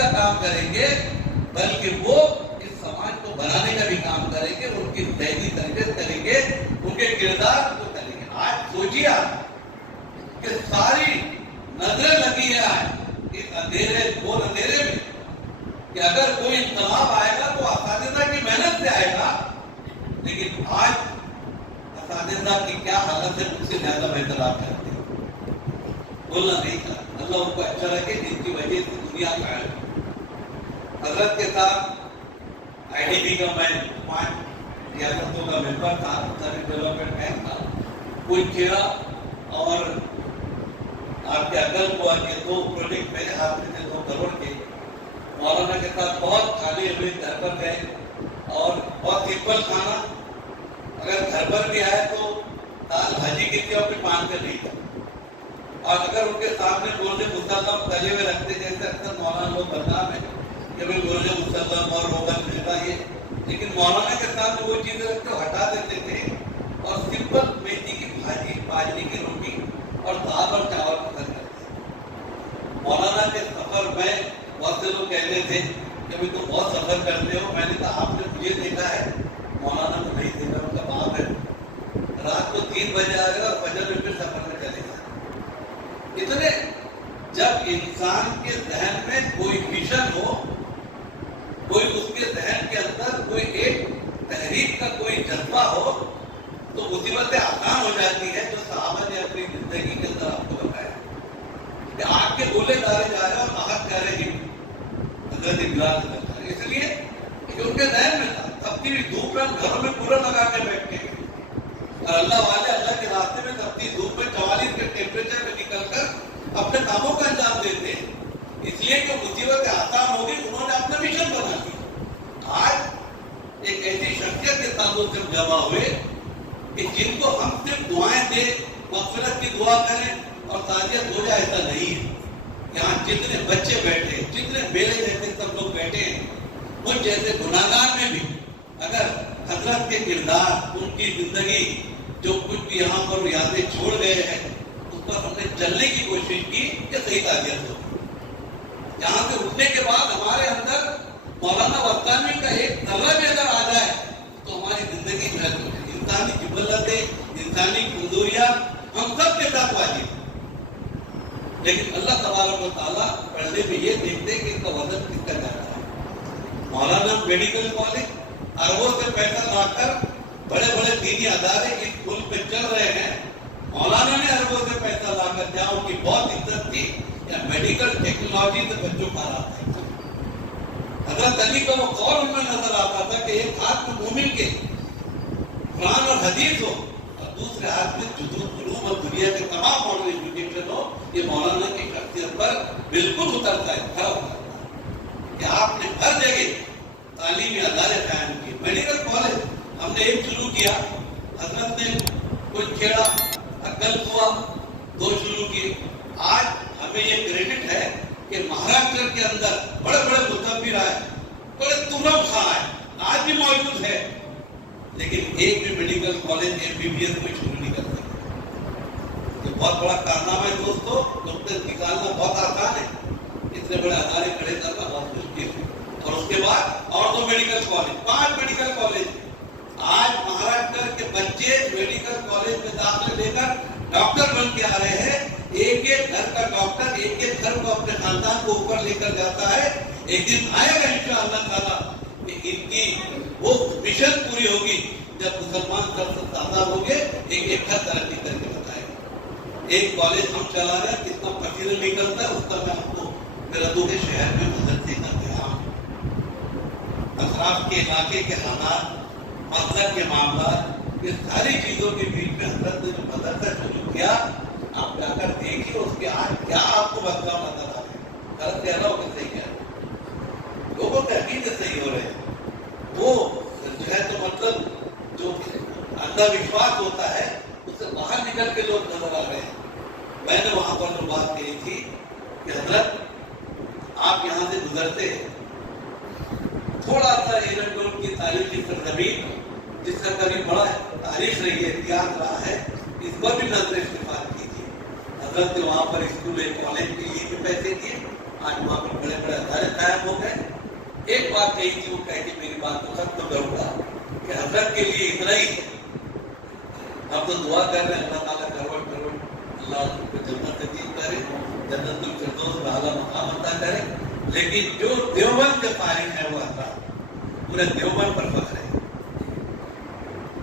کا کام کریں گے بلکہ وہ اس سماج کو بنانے کا بھی کام کریں گے، ان کی ذہنی تربیت کریں گے، ان کے کردار کو کریں گے۔ آج سوچیے آپ کہ ساری نظریں لگی ہیں آج اس اندھیرے گھور اندھیرے میں کہ اگر کوئی انقلاب آئے گا تو اساتذہ کی محنت سے آئے گا، لیکن آج اساتذہ کی کیا حالت ہے، مجھ سے زیادہ بہتر آپ کرتے ہیں۔ بولنا نہیں تھا، اللہ ان کو اچھا رکھے جن کی وجہ سے دنیا کا ہے۔ حضرت کے ساتھ آئی ڈی بی کا میں 5 ریاستوں کا ممبر تھا، ڈیولپمنٹ بینک تھا، کوئی کھیڑا اور آپ کے اگل کو آگے 2 پروجیکٹ میرے ہاتھ میں تھے 2 کروڑ کے۔ مولانا کے ساتھ بہت کھانے ہوئے گھر پر گئے اور بہت سمپل کھانا، اگر گھر پر بھی آئے تو دال بھاجی کی تھی اور کچھ مان کر نہیں تھا، اور اگر ان کے سامنے گورج مسلم تلے ہوئے رکھتے جیسے اکثر مولانا لوگ بدنام ہیں کہ بھائی گورج مسلم اور روغن ملتا یہ، لیکن مولانا کے ساتھ وہ چیزیں رکھ کے ہٹا دیتے تھے اور سمپل میتھی کی بھاجی، باجرے کی روٹی اور دال اور چاول پسند کرتے تھے۔ مولانا کے سفر میں بہت سے لوگ کہتے تھے کہ بھائی تم بہت سفر کرتے ہو، میں نے کہا آپ نے مجھے دیکھا ہے، مولانا کو نہیں دیکھا، ان کا باپ ہے، رات کو 3 بجے آ گیا اور فجر میں پھر سفر میں چلے گئے۔ اتنے جب انسان کے ذہن میں کوئی مشن ہو، کوئی اس کے ذہن کے اندر کوئی ایک تحریک کا کوئی جذبہ ہو تو مصیبتیں آسان ہو جاتی ہے، جو صحابہ نے اپنی زندگی کے اندر آپ کو بتایا کہ آگ کے گولے ڈالے جا رہے ہیں اور آگ کہہ رہے ہیں حضرت بلال رضی اللہ عنہ، اس لیے کہ ان کے ذہن میں تھا تپتی ہوئی دھوپ میں گھروں میں پورا لگا کے بیٹھتے ہیں اور اللہ والے اللہ کے راستے میں تپتی دھوپ میں 44 کے ٹیمپریچر میں نکل کر اپنے کاموں کا انجام دیتے ہیں، اس لیے کہ مصیبتیں آسان ہوگی، انہوں نے اپنا مشن بنا دیا۔ آج ایک ایسی شخصیت کے ساتھ صرف جمع ہوئے کہ جن کو ہم صرف دعائیں دیں، مغفرت کی دعا کریں اور تعزیت ہو جائے، ایسا نہیں ہے۔ یہاں جتنے بچے بیٹھے، جتنے میرے جیسے سب لوگ بیٹھے ہیں، مجھ جیسے گناہگار میں بھی اگر حضرت کے کردار، ان کی زندگی، جو کچھ بھی یہاں پر یادیں چھوڑ گئے ہیں، اس پر ہم نے چلنے کی کوشش کی کہ صحیح تعزیت ہو۔ یہاں سے اٹھنے کے بعد ہمارے اندر مولانا وطانی کا ایک ذرہ بھی اگر آ جائے تو ہماری زندگی جو ہے انسانی جبلتیں، انسانی کمزوریاں ہم سب کے ساتھ واجب ہیں، لیکن اللہ تبارک و تعالیٰ پڑھنے میں یہ دیکھتے کہ اس کا وزن کس کا جاتا ہے۔ مولانا میڈیکل کالج اربوں سے پیسہ لا کر بڑے بڑے دینی ادارے اس ملک میں چل رہے ہیں، مولانا نے اربوں سے پیسہ لا کر جہاں ان کی بہت عزت تھی، یا میڈیکل ٹیکنالوجی سے بچوں کا رہا تھا۔ حضرت علی کا وہ قول ان میں نظر آتا تھا کہ ایک ہاتھ میں مومن کے قرآن اور حدیث ہو اور دوسرے ہاتھ میں جدود علوم اور دنیا کے تمام ماڈل ایجوکیشن ہو، یہ مولانا کی شخصیت پر بالکل اترتا ہے، کھڑا اترتا ہے کہ آپ نے ہر جگہ تعلیمی ادارے قائم کیے۔ میڈیکل کالج ہم نے ایک شروع کیا، حضرت نے کچھ کھیڑا، اکل ہوا 2 شروع کیے۔ آج ہمیں یہ کریڈٹ ہے کہ مہاراشٹر کے اندر بڑے بڑے مدبر آئے، بڑے تورم خواہ آئے، آج بھی موجود ہے، لیکن ایک بھی میڈیکل کالج MBBS میں شروع نہیں کر سکتے۔ یہ بہت بڑا کارنامہ ہے دوستو، ڈاکٹر نکالنا بہت آسان ہے، اتنے بڑے ادارے کھڑے کرنا بہت مشکل ہے۔ اور اس کے بعد اور 2 میڈیکل کالج، 5 میڈیکل کالج۔ آج مہاراشٹر کے بچے میڈیکل کالج میں داخلے لے کر ڈاکٹر بن کے آ رہے ہیں۔ ایک ایک گھر کا ڈاکٹر ایک ایک گھر کو اپنے خاندان کو اوپر لے کر جاتا ہے۔ ایک دن آئے گا انشاءاللہ تعالیٰ کہ ان کی وہ مشن پوری ہوگی جب مسلمان سب سے زیادہ ہوں گے، ایک ایک گھر ترقی کر کے بتائے گا۔ ایک کالج ہم چلا رہے ہیں، کتنا پسینہ نکلتا ہے اس کا میں آپ کو میرا دو کے شہر میں مدرسے کا قیام، اطراف کے علاقے کے حالات، مذہب کے معاملات، یہ ساری چیزوں کے بیچ میں حضرت نے جو مدرسہ شروع کیا، آپ جا کر دیکھیے اس کے آج کیا آپ کو بدلاؤ نظر آ رہے ہیں۔ غلط کہہ رہا ہو کہ صحیح کہہ رہا ہوں، لوگوں کے عقیدے صحیح ہو رہے ہیں، وہ جو ہے تو مطلب جو اندھا وشواس ہوتا ہے اس سے باہر نکل کے لوگ نظر آ رہے ہیں۔ میں نے وہاں پر جو بات کہی تھی کہ حضرت آپ یہاں سے گزرتے ہیں، تھوڑا سا ایرن کی تاریخی سرزمین جس کا کبھی بڑا تاریخ رہی ہے، اتہاس رہا ہے، اس پر بھی نظر استفاد کیجیے۔ حضرت نے وہاں پر اسکول کالج کے لیے بھی پیسے دیے آج وہاں پہ بڑے بڑے ادارے قائم ہو گئے. ایک بات کہی تھی, وہ کہہ کے میری بات کو ختم کروں گا کہ حضرت کے لیے اتنا ہی ہے. ہم تو دعا کر رہے ہیں اللہ تعالیٰ کروڑ کروڑ اللہ کو جنت نصیب کرے, جنت الفردوس میں اعلیٰ مقام عطا کرے. لیکن جو دیوبند کے فارغ ہیں وہ حضرات, انہیں دیوبند پر فخر ہے.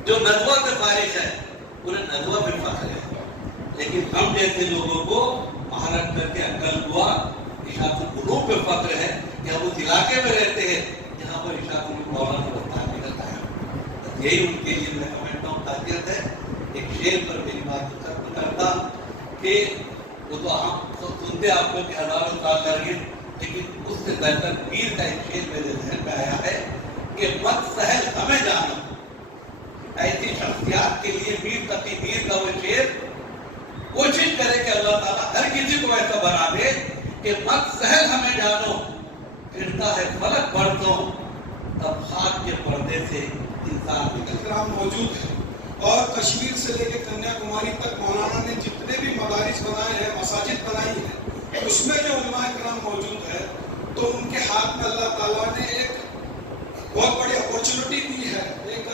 جو ندوہ کے فارغ ہے انہیں ندوہ پر فخر ہے. لیکن ہم جیسے لوگوں کو مہاراشٹر کے اکل ہوا اشاعت القلوب پہ فخر ہے کہ ہم اس علاقے میں رہتے ہیں جہاں پر اشاعت القلوب مولانا رفتار نکلتا ہے. یہی ان کے لیے میں سمجھتا ہوں خاصیت ہے. ایک شعر پر میری بات کو ختم کرتا کہ وہ تو ہم سنتے آپ کو کہ ہزاروں سال لگے, لیکن اس سے بہتر میر کا ایک شعر میرے ذہن میں آیا ہے کہ مت سہل ہمیں جانا. ایسی شخصیات کے لیے میر تقی میر کا وہ شعر کوشش کرے کہ اللہ تعالیٰ ہر کسی کو ایسا بنا دے کہ مت سہل ہمیں جانو, پھرتا ہے فلک برسوں تب خاک کے پردے سے انسان اکرام موجود ہے. اور کشمیر سے لے کے کنیا کماری تک مولانا نے جتنے بھی مدارس بنائے ہیں, مساجد بنائی ہیں, اس میں جو علماء کرام موجود ہے تو ان کے ہاتھ میں اللہ تعالیٰ نے ایک بہت بڑی اپورچونٹی دی ہے, ایک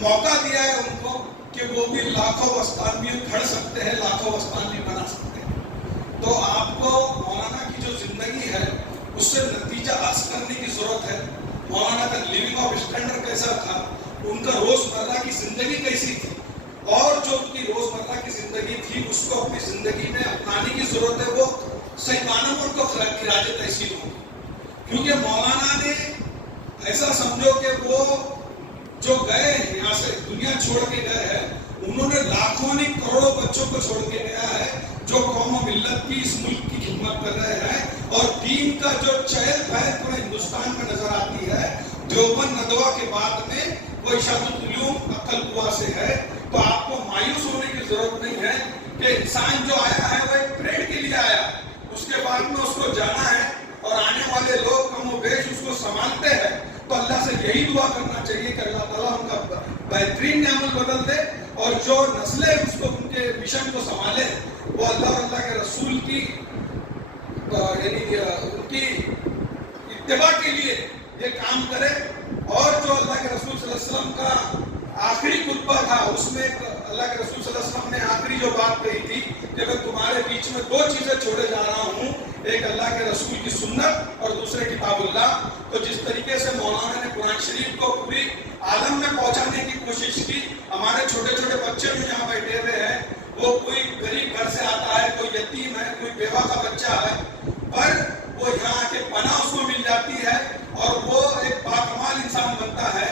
موقع دیا ہے ان کو کہ وہ بھی لاکھوں وستانوی گھڑ سکتے ہیں, لاکھوں وستانوی بنا سکتے ہیں. تو آپ کو مولانا کی جو زندگی ہے اس سے نتیجہ حاصل کرنے کی ضرورت ہے. مولانا کا لیونگ آف اسٹینڈرڈ کیسا تھا, ان کا روزمرہ کی زندگی کیسی تھی, اور جو ان کی روزمرہ کی زندگی تھی اس کو اپنی زندگی میں اپنانے کی ضرورت ہے. وہ صحیح معنوں میں ان کو خراج تحسین ہوگی, کیونکہ مولانا نے ایسا سمجھو کہ وہ جو گئے یہاں سے دنیا چھوڑ کے گئے ہیں, انہوں نے لاکھوں نہیں کروڑوں بچوں کو چھوڑ کے گیا ہے جو قوم و ملت کی, اس ملک کی خدمت کر رہے ہیں. اور دین کا جو چہل پہل پورے ہندوستان میں نظر آتی ہے دیوبند ندوہ کے بعد میں وہ اشاعت العلوم عقل قوا سے ہے. تو آپ کو مایوس ہونے کی ضرورت نہیں ہے کہ انسان جو آیا ہے وہ ایک پریڈ کے لیے آیا ہے, اس کے بعد میں اس کو جانا ہے, اور آنے والے لوگ کم و بیش اس کو سنبھالتے ہیں. تو اللہ سے یہی دعا کرنا چاہیے کہ اللہ تعالیٰ ان کا بہترین عمل بدل دے, اور جو نسلیں اس کو ان کے مشن کو سنبھالے وہ اللہ اور اللہ کے رسول کی یعنی ان کی اتباع کے لیے یہ کام کرے. اور جو اللہ کے رسول صلی اللہ علیہ وسلم کا آخری خطبہ تھا اس میں اللہ کے رسول صلی اللہ علیہ وسلم نے آخری جو بات کہی تھی کہ میں تمہارے بیچ میں دو چیزیں چھوڑے جا رہا ہوں, ایک اللہ کے رسول کی سنت اور دوسرے کتاب اللہ. تو جس طریقے سے مولانا نے قرآن شریف کو پوری عالم میں پہنچانے کی کوشش کی, ہمارے چھوٹے چھوٹے بچے جو یہاں بیٹھے ہوئے ہیں وہ کوئی غریب گھر سے آتا ہے, کوئی یتیم ہے, کوئی بیوہ کا بچہ ہے, پر وہ یہاں آ کے پناہ اس کو مل جاتی ہے اور وہ ایک باکمال انسان بنتا ہے.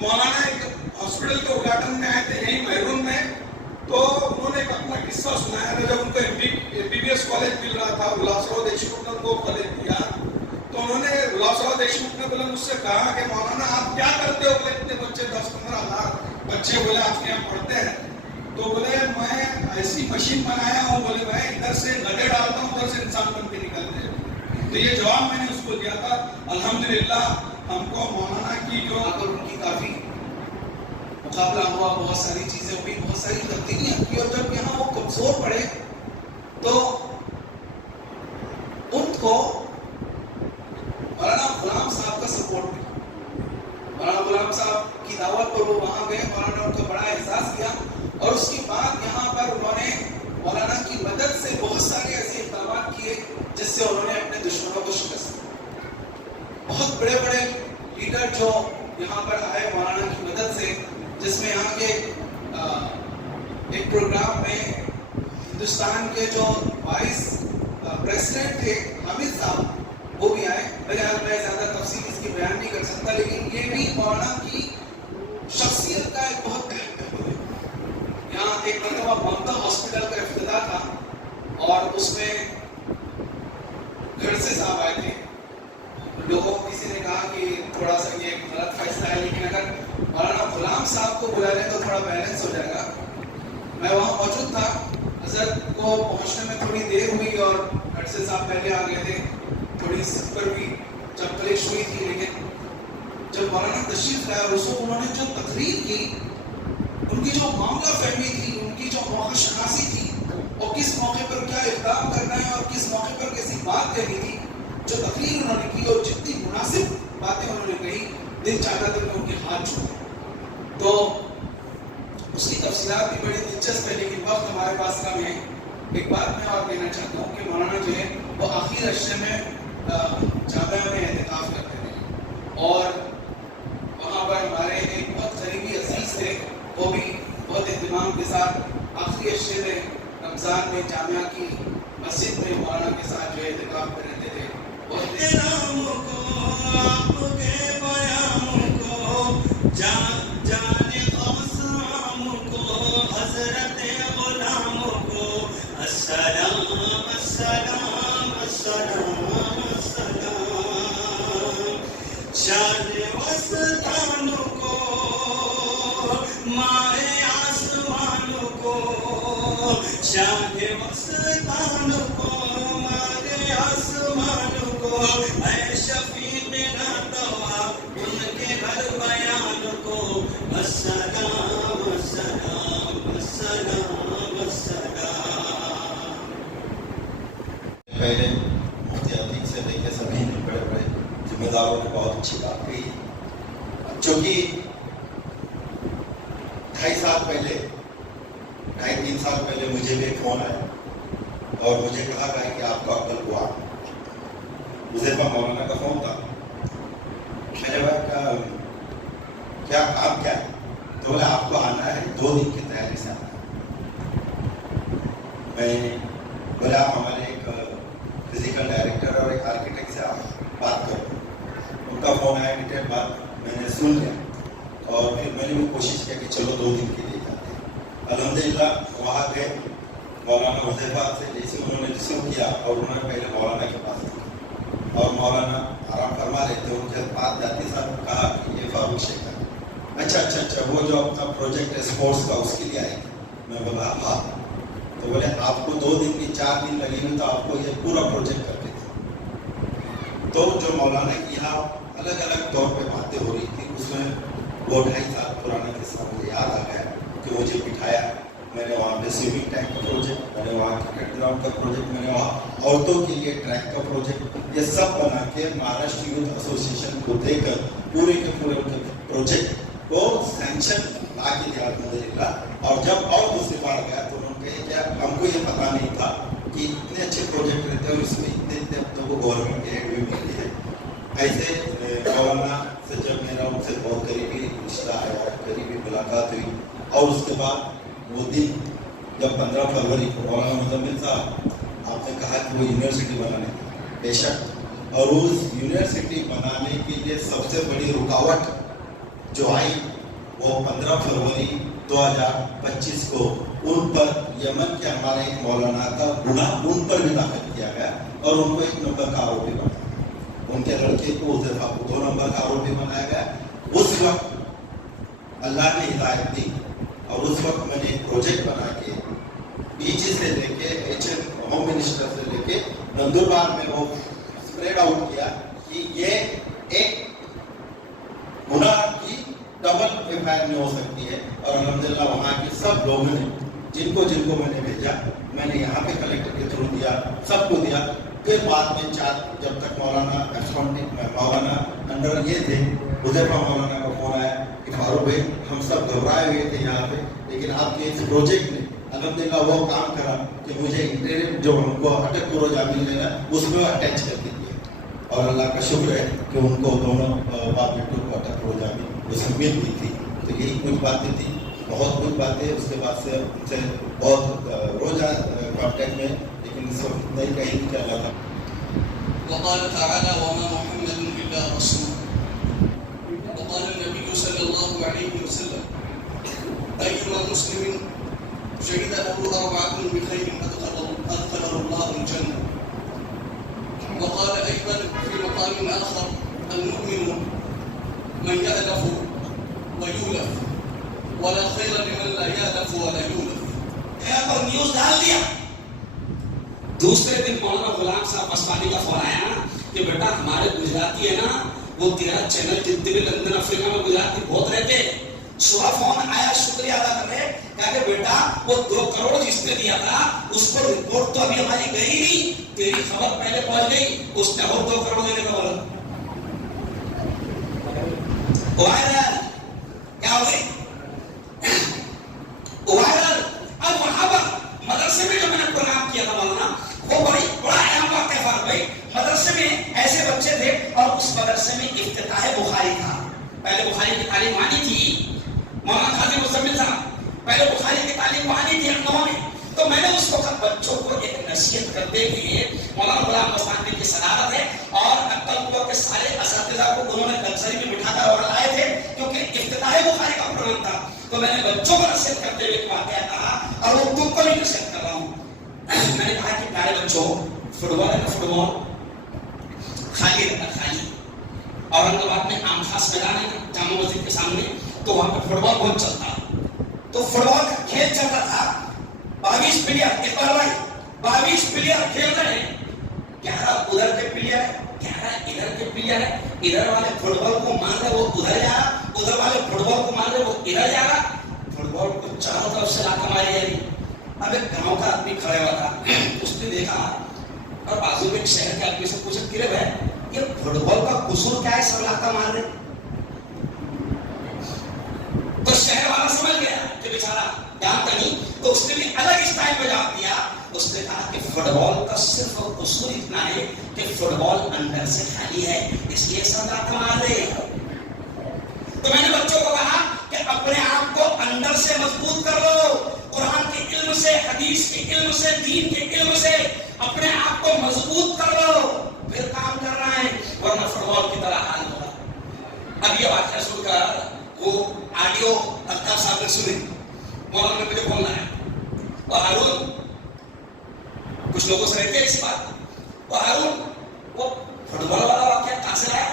مولانا ایک ہاسپٹل کے اڈغاتن میں آئے تھے یہیں محرون میں, تو انہوں نے ایک اپنا قصہ سنایا تھا. جب ان کو MBBS کالج مل رہا تھا, ولاسراؤ دیشمکھ نے ان کو کالج دیا, تو انہوں نے ولاسراؤ دیشمکھ نے بولے مجھ سے کہا کہ مولانا آپ کیا کرتے ہو؟ بولے اتنے بچے 10-15 ہزار بچے بولے آپ کے یہاں پڑھتے ہیں. تو بولے میں ایسی مشین بنایا ہوں, بولے میں ادھر سے نگے ڈالتا ہوں, ادھر سے انسان بن کے نکلتے ہیں. تو یہ جواب میں نے اس کو دیا تھا. الحمدللہ ہم کو مولانا کی جو ان کی کافی مقابلہ ہوا, بہت ساری چیزیں ہوئی, بہت ساری تبدیلیاں کی, اور جب یہاں وہ کمزور پڑے تو ان کو مولانا غلام صاحب کا سپورٹ ملا. مولانا غلام صاحب کی دعوت پر وہ وہاں گئے, مولانا نے ان کا بڑا احساس کیا, اور اس کے بعد یہاں پر انہوں نے مولانا کی مدد سے بہت سارے ایسے اقدامات کیے جس سے انہوں نے اپنے دشمنوں کو شکست دی. بہت بڑے بڑے لیڈر جو یہاں پر آئے مولانا کی مدد سے, جس میں یہاں کے ایک پروگرام میں ہندوستان کے جو وائس پریزیڈنٹ تھے حامد صاحب, وہ بھی آئے. بہرحال میں زیادہ تفصیل اس کی بیان نہیں کر سکتا, لیکن یہ بھی مولانا کی شخصیت کا ایک بہت اہم پہلو ہے. یہاں ایک مرتبہ ممتا ہاسپٹل کا افتتاح تھا, اور اس میں گھر سے صاحب آئے تھے. لوگوں کو کسی نے کہا کہ تھوڑا سا یہ غلط فیصلہ ہے, لیکن اگر مولانا غلام صاحب کو بلا لیں تو تھوڑا بیلنس ہو جائے گا. میں وہاں موجود تھا, حضرت کو پہنچنے میں تھوڑی دیر ہوئی اور گھر صاحب پہلے آ گئے تھے, تھوڑی سفر بھی جب کلش ہوئی تھی. لیکن جب مولانا تشریف لائے اور اس کو انہوں نے جو تقریر کی, ان کی جو معاملہ فہمی تھی, ان کی جو موقع شناسی تھی, اور کس موقع پر کیا اقدام کرنا ہے اور کس موقع پر کیسی بات کہنی تھی, جو تقریر انہوں نے کی اور جتنی مناسب باتیں انہوں نے کہی، دل چاہتا تھا کہ ان کے ہاتھ چھوڑیں. تو اس کی تفصیلات بھی بڑی دلچسپ ہے، لیکن وقت ہمارے پاس کم ہے. ایک بات میں اور کہنا چاہتا ہوں کہ مولانا جو ہے وہ آخری عشرے میں جامعہ میں اعتکاف کرتے تھے، اور وہاں پر ہمارے ایک بہت قریبی عزیز تھے، وہ بھی بہت اہتمام کے ساتھ آخری عشرے میں رمضان میں جامعہ کی مسجد میں مولانا کے ساتھ جو ہے اعتکاف کر رہتے تھے. پہلے مفتی عتیق سے لے کے سبھی نے بڑے بڑے ذمہ داروں نے بہت اچھی بات کہی. چونکہ 2.5 سال پہلے 2.5-3 سال پہلے مجھے بھی ایک فون آیا اور مجھے کہا گیا کہ آپ کا عقل ہوا. حذیفہ مولانا کا فون تھا. میں نے کہا کیا کام کیا ہے؟ تو بولے آپ کو آنا ہے 2 دن کی تیاری سے آنا ہے. میں بولا آپ ہمارے ایک فزیکل ڈائریکٹر اور ایک آرکیٹیکٹ سے آپ بات کرو. ان کا فون آیا، ڈیٹیل بات میں نے سن لیا اور پھر میں نے بھی کوشش کیا کہ چلو 2 دن کے لیے جاتے ہیں. الحمدللہ وہاں گئے. مولانا حذیفہ سے جیسے انہوں نے ریسیو کیا اور انہوں نے پہلے مولانا کے پاس دیا اور مولانا آرام فرما رہے تھے. ان کے پاس جاتے صاحب کہا کہ یہ فاروق شیخ ہے. اچھا وہ جو اپنا پروجیکٹ ہے اسپورٹس کا اس کے لیے آئے. میں بولا ہاں. تو بولے آپ کو 2 دن کی 4 دن لگے ہوئے تو آپ کو یہ پورا پروجیکٹ کرتے تھے. تو جو مولانا کی یہاں الگ الگ طور پہ باتیں ہو رہی تھی، اس میں وہ 2.5 سال پرانا قصہ مجھے یاد آ گیا کہ مجھے بٹھایا. میں نے وہاں پہ سوئمنگ ٹینک کا پروجیکٹ، میں نے وہاں کرکٹ گراؤنڈ کا پروجیکٹ، میں نے وہاں عورتوں کے لیے ٹریک کا پروجیکٹ، یہ سب بنا کے مہاراشٹر یوتھ ایسوسیشن کو دے کر پورے کے پورے ان کے پروجیکٹ کو سینکشن لا کے دیا الحمدللہ. اور جب اور دوسری بار گیا تو انہوں نے کہا کہ ہم کو یہ پتہ نہیں تھا کہ اتنے اچھے پروجیکٹ رہتے ہیں اور اس میں اتنے اپنے کو گورنمنٹ کی ایڈ بھی ملتی ہے. ایسے مولانا سے جب میرا ان سے بہت قریبی رشتہ آیا، قریبی ملاقات ہوئی. اور اس کے بعد وہ دن جب 15 فروری کو مولانا مزمل صاحب آپ نے کہا کہ وہ یونیورسٹی بنانے کی، بے شک، اور اس یونیورسٹی بنانے کے لیے سب سے بڑی رکاوٹ جو آئی وہ 15 فروری 2025 کو ان پر یمن کے ہمارے ایک مولانا کا گناہ ان پر بھی داخل کیا گیا اور ان کو 1 نمبر کا آروپی بنایا. ان کے لڑکے کو حذیفہ کو 2 نمبر کا آروپی بنایا گیا. اس وقت اللہ نے ہدایت دی اور اس وقت میں نے ایک پروجیکٹ بنا کے PG سے لے کے HM ہوم منسٹر سے لے کے نندربار میں وہ اسپریڈ آؤٹ کیا کہ یہ ایک گناہ کی ڈبل ایفائر میں ہو سکتی ہے. اور الحمدللہ وہاں کے سب لوگوں نے جن کو میں نے بھیجا، میں نے یہاں پہ کلیکٹر کے تھرو دیا، سب کو دیا. پھر بعد میں جب تک مولانا انڈر یہ تھے، حذیفہ مولانا کا فون آیا کہ فاروق بھائی ہم سب گھبرائے ہوئے تھے یہاں پہ، لیکن آپ کے اس پروجیکٹ نے الحمدللہ وہ کام کرا کہ مجھے انٹریم جو ہم کو اٹک پروجا مل لینا اس میں اٹیچ کر دیجیے. اور اللہ کا شکر ہے کہ ان کو دونوں بات کو اٹک پروجا میں اس میں مل ہوئی تھی. تو یہی کچھ باتیں تھیں، بہت کچھ باتیں. اس کے بعد سے ان سے بہت روزہ کانٹیکٹ میں، لیکن اس وقت نہیں کہیں کہ اللہ تعالیٰ. وقال تعالى وما محمد إلا رسول. وقال النبي صلى الله عليه وسلم أيما مسلم شهد له 4 بخير أدخله الله الجنة. وقال أيضا في مقام آخر المؤمن من يألف ويولف ولا خير لمن لا يألف ولا يولف. پر نیوز ڈال دیا. دوسرے دن مولانا غلام صاحب پسپانی کا فون آیا کہ بیٹا ہمارے گجراتی ہے نا، وہ 13 چینل جتنے بھی لندن افریقہ میں گجراتی بہت رہتے، صبح فون آیا, شکریہ ادا کر رہے, کہا کہ بیٹا وہ 2 کروڑ جس نے دیا تھا اس پر رپورٹ تو ابھی ہماری گئی نہیں, تیری خبر پہلے پہنچ گئی, اس نے اور 2 کروڑ دینے کا بولا. وائرل کیا ہو گئی, وائرل. اب وہاں پر مدرسے میں جو میں نے پروگرام کیا تھا مولانا, وہ بڑا اہم واقعہ تھا بھائی. مدرسے میں ایسے بچے تھے اور اس مدرسے میں افتتاح بخاری تھا. پہلے بخاری کی تعلیم آنی تھی, مولانا قاضی مزمل صاحب پہلے بخاری کی تعلیم آنی تھی انہوں نے. تو میں نے اس وقت بچوں کو ایک نصیحت کرتے ہوئے, مولانا غلام مستانوی کی صدارت ہے اور اکل پور کے سارے اساتذہ کو انہوں نے لگژری میں بٹھا کر اور لائے تھے کیونکہ افتتاح بخاری کا پروگرام تھا. تو میں نے بچوں کو نصیحت کرتے ہوئے واقعہ کہا اور وہ تم کو بھی نصیحت کر رہا ہوں. میں نے کہا کہ پیارے بچوں, فٹ بال ہے نا, فٹ بال خالی رہتا, خالی. اورنگ آباد میں عام خاص میدان ہے جامع مسجد کے سامنے, تو وہاں پہ فٹ بال بہت چلتا. تو فٹ بال کا کھیل چل رہا تھا, 22 پلیئر, ایک بار بھائی 22 پلیئر کھیل رہے ہیں, 11 ادھر کے پلیئر ہے, 11 ادھر کے پلیئر ہے. ادھر والے فٹ بال کو مار رہے وہ ادھر جا رہا, ادھر والے فٹ بال کو مار رہے وہ ادھر جا رہا. فٹ بال کو چاروں طرف سے لاکھ ماری جا رہی. اب ایک گاؤں کا آدمی کھڑا ہوا تھا, اس نے دیکھا اور بازو میں ایک شہر کے آدمی سے پوچھا, کرے بھائی یہ فٹ بال کا قصور کیا ہے, سب لاکھ مار رہے. تو شہر والا سمجھ گیا کہ بیچارہ جانتا نہیں, تو اس نے بھی الگ اسٹائل میں جواب دیا. اس نے کہا کہ فٹ بال کا صرف قصور اتنا ہے کہ فٹ بال اندر سے خالی ہے, اس لیے سب لاکھ مار رہے. تو میں نے بچوں کو کہا کہ اپنے آپ کو اندر سے مضبوط کر لو, قرآن کے علم سے, حدیث کے علم سے, دین کے علم سے اپنے آپ کو مضبوط کر لو, پھر کام کرنا ہے, ورنہ فٹ بال کی طرح حال ہوگا. اب یہ واقعہ سن کر وہ آڈیو الطاف صاحب نے سنی, مولانا نے مجھے فون لایا, اور ہارون کچھ لوگوں سے رہتے ہیں اس بات, اور ہارون وہ فٹ بال والا واقعہ کہاں سے آیا؟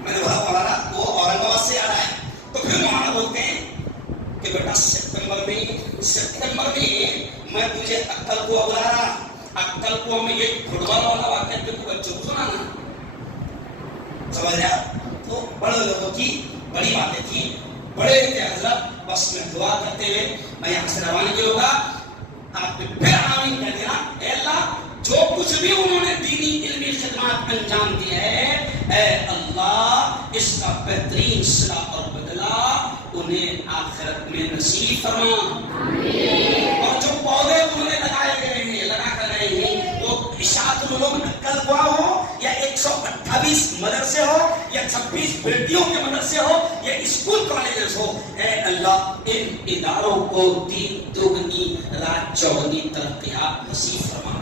میں نے بولا مولانا وہ اورنگ آباد سے آ رہا ہے. تو پھر مولانا بولتے ہیں کہ بیٹا سپتمبر میں میں تجھے اکل کو بلا رہا, اکل کو میں یہ فٹ بال والا واقعہ تو بچوں کو سنانا, سمجھ رہا. تو بڑے لوگوں کی بڑی باتیں تھی, بڑے تھے حضرت. بس میں دعا کرتے ہوئے میں یہاں سے روانگی ہوگا, آپ نے پھر آمین کہہ دینا, اے اللہ جو کچھ بھی انہوں نے دینی علمی خدمات انجام دی ہے, اے اللہ اس کا بہترین صلہ اور بدلہ انہیں آخرت میں نصیب فرما. اور جو پودے انہوں نے لگائے گئے ہیں, لگا کر گئے ہیں, وہ اشاعت العلوم اکل گوا ہو یا 128 مدرسے ہو یا 26 بیٹیوں کے مدرسے ہو یا اسکول کالجز ہو, اے اللہ ان اداروں کو 3 دوگنی رات 14 ترقیات نصیب فرما.